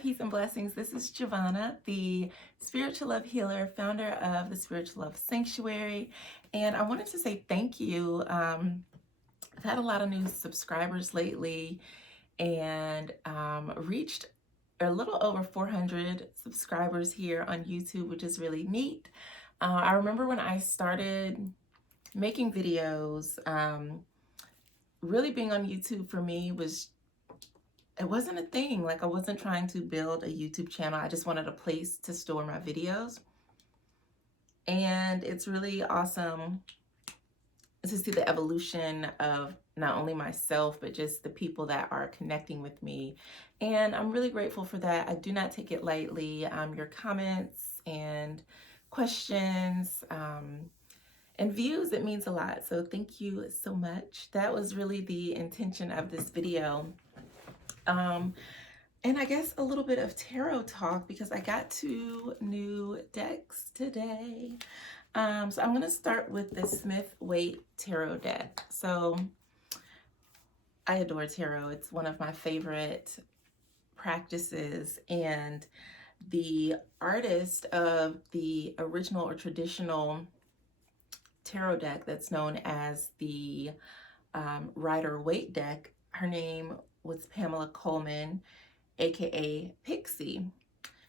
peace and blessings. This is Jovhannah, the spiritual love healer, founder of the Spiritual Love Sanctuary. And I wanted to say thank you. I've had a lot of new subscribers lately and reached a little over 400 subscribers here on YouTube, which is really neat. I remember when I started making videos, really being on YouTube for me it wasn't a thing. Like, I wasn't trying to build a YouTube channel. I just wanted a place to store my videos. And it's really awesome to see the evolution of not only myself, but just the people that are connecting with me. And I'm really grateful for that. I do not take it lightly. Your comments and questions and views, it means a lot. So thank you so much. That was really the intention of this video. And I guess a little bit of tarot talk because I got 2 new decks today. So I'm going to start with the Smith-Waite Tarot deck. So I adore tarot. It's one of my favorite practices, and the artist of the original or traditional tarot deck that's known as the Rider-Waite deck, her name was Pamela Coleman, aka Pixie.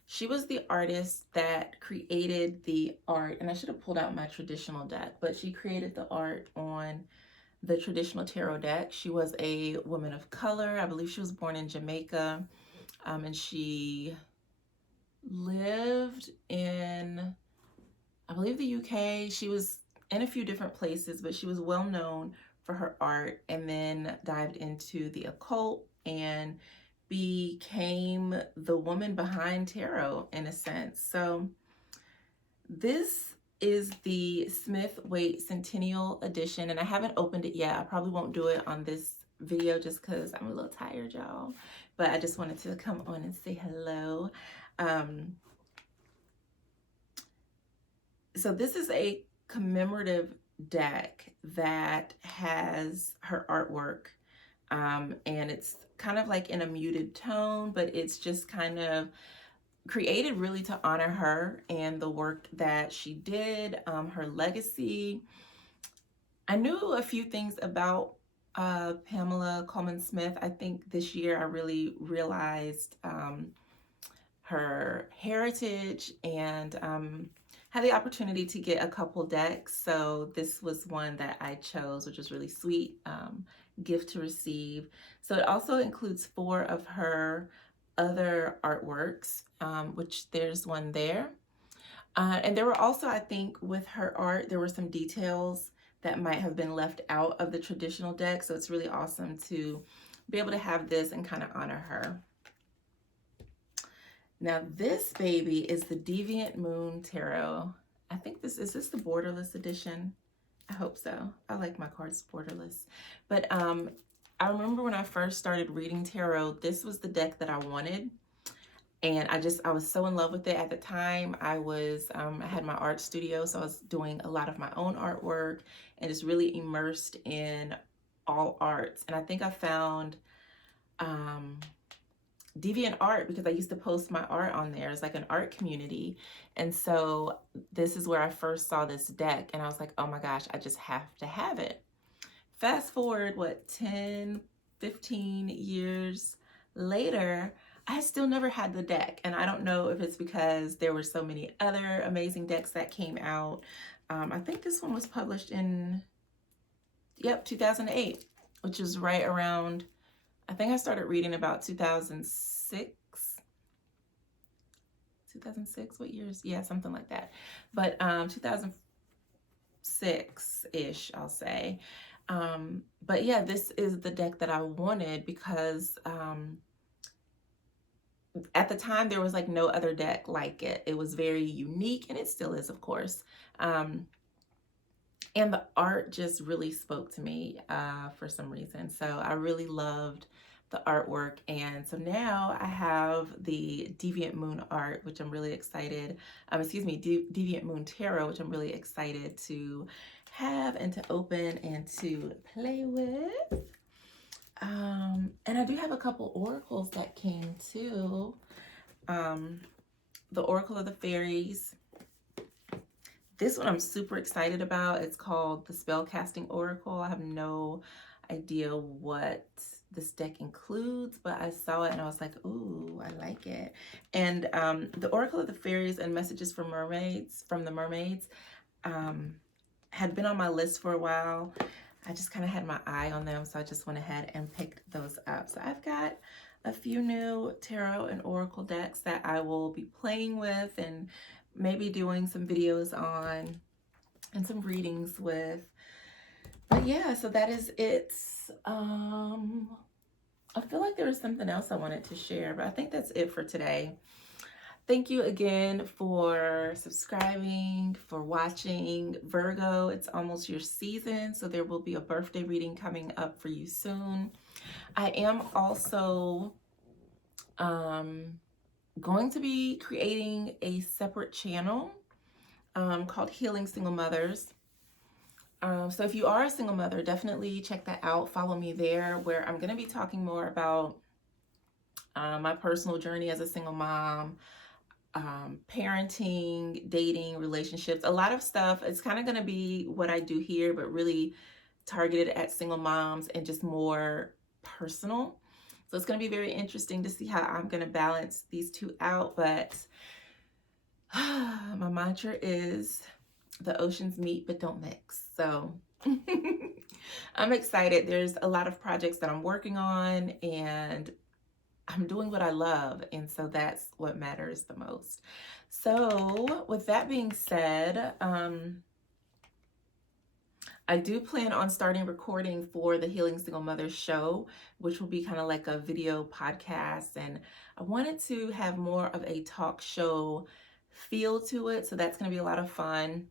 She was the artist that created the art, and I should have pulled out my traditional deck, but she created the art on the traditional tarot deck. She was a woman of color. I believe she was born in Jamaica, and she lived in, I believe, the UK. She was in a few different places, but she was well known for her art, and then dived into the occult and became the woman behind tarot in a sense. So this is the Smith-Waite Centennial Edition, and I haven't opened it yet. I probably won't do it on this video just because I'm a little tired, y'all. But I just wanted to come on and say hello. So this is a commemorative deck that has her artwork, and it's kind of like in a muted tone, but it's just kind of created really to honor her and the work that she did, her legacy. I knew a few things about Pamela Coleman Smith. I think this year I really realized her heritage, and had the opportunity to get a couple decks. So this was one that I chose, which was really sweet gift to receive. So it also includes 4 of her other artworks, which there's one there. And there were also, I think, with her art, there were some details that might have been left out of the traditional deck. So it's really awesome to be able to have this and kind of honor her. Now this baby is the Deviant Moon Tarot. I think is this the borderless edition? I hope so. I like my cards borderless. But I remember when I first started reading tarot, this was the deck that I wanted. And I was so in love with it at the time. I had my art studio, so I was doing a lot of my own artwork and just really immersed in all arts. And I think I found Deviant Art because I used to post my art on there. It's like an art community. And so this is where I first saw this deck, and I was like, oh my gosh, I just have to have it. Fast forward, what, 10, 15 years later, I still never had the deck. And I don't know if it's because there were so many other amazing decks that came out. I think this one was published in, 2008, which is right around, I think I started reading about 2006. 2006, what years? Yeah, something like that. But 2006-ish, I'll say. But yeah, this is the deck that I wanted because at the time there was like no other deck like it. It was very unique, and it still is, of course. And the art just really spoke to me for some reason. So I really loved the artwork. And so now I have the Deviant Moon art, which I'm really excited, Deviant Moon Tarot, which I'm really excited to have and to open and to play with. And I do have a couple oracles that came too. the Oracle of the Fairies. This one I'm super excited about. It's called the Spellcasting Oracle. I have no idea what this deck includes, but I saw it and I was like, ooh, I like it. And the Oracle of the Fairies and Messages from the Mermaids, had been on my list for a while. I just kind of had my eye on them, so I just went ahead and picked those up. So I've got a few new tarot and oracle decks that I will be playing with and maybe doing some videos on and some readings with. But yeah, so that is it. I feel like there was something else I wanted to share, but I think that's it for today. Thank you again for subscribing, for watching. Virgo, it's almost your season, so there will be a birthday reading coming up for you soon. I am also going to be creating a separate channel called Healing Single Mothers. So if you are a single mother, definitely check that out. Follow me there, where I'm going to be talking more about my personal journey as a single mom, parenting, dating, relationships, a lot of stuff. It's kind of going to be what I do here, but really targeted at single moms and just more personal. So it's going to be very interesting to see how I'm going to balance these two out. But my mantra is the oceans meet but don't mix. So I'm excited. There's a lot of projects that I'm working on, and I'm doing what I love, and so that's what matters the most. So with that being said, I do plan on starting recording for the Healing Single Mother show, which will be kind of like a video podcast, and I wanted to have more of a talk show feel to it, so that's going to be a lot of fun.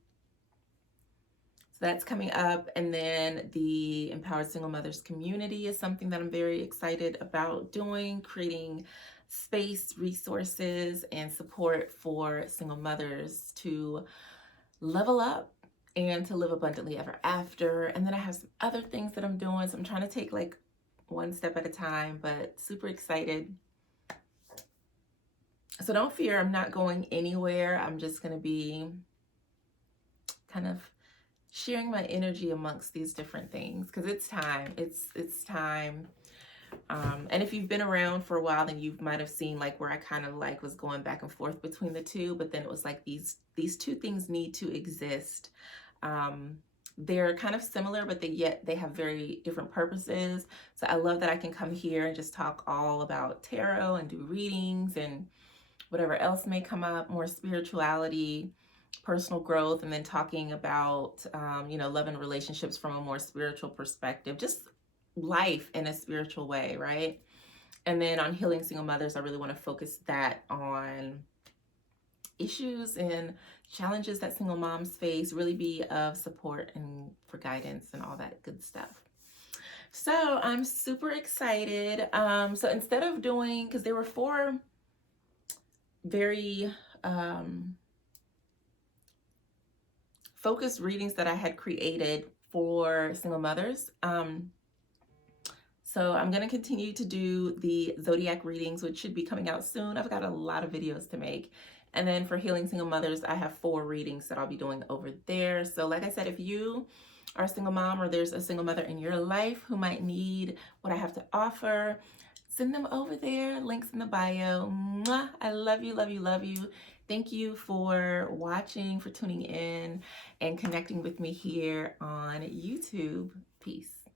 So that's coming up. And then the Empowered Single Mothers community is something that I'm very excited about doing, creating space, resources, and support for single mothers to level up and to live abundantly ever after. And then I have some other things that I'm doing. So I'm trying to take like one step at a time, but super excited. So don't fear, I'm not going anywhere. I'm just going to be kind of sharing my energy amongst these different things, because it's time. It's time. And if you've been around for a while, then you might have seen like where I kind of like was going back and forth between the two, but then it was like these two things need to exist. They're kind of similar, but yet they have very different purposes. So I love that I can come here and just talk all about tarot and do readings and whatever else may come up, more spirituality, personal growth, and then talking about, love and relationships from a more spiritual perspective, just life in a spiritual way, right? And then on Healing Single Mothers, I really want to focus that on issues and challenges that single moms face, really be of support and for guidance and all that good stuff. So I'm super excited. So instead of doing, because there were 4 very focused readings that I had created for single mothers. So I'm going to continue to do the zodiac readings, which should be coming out soon. I've got a lot of videos to make. And then for Healing Single Mothers, I have 4 readings that I'll be doing over there. So like I said, if you are a single mom or there's a single mother in your life who might need what I have to offer, send them over there. Links in the bio. Mwah! I love you, love you, love you. Thank you for watching, for tuning in, and connecting with me here on YouTube. Peace.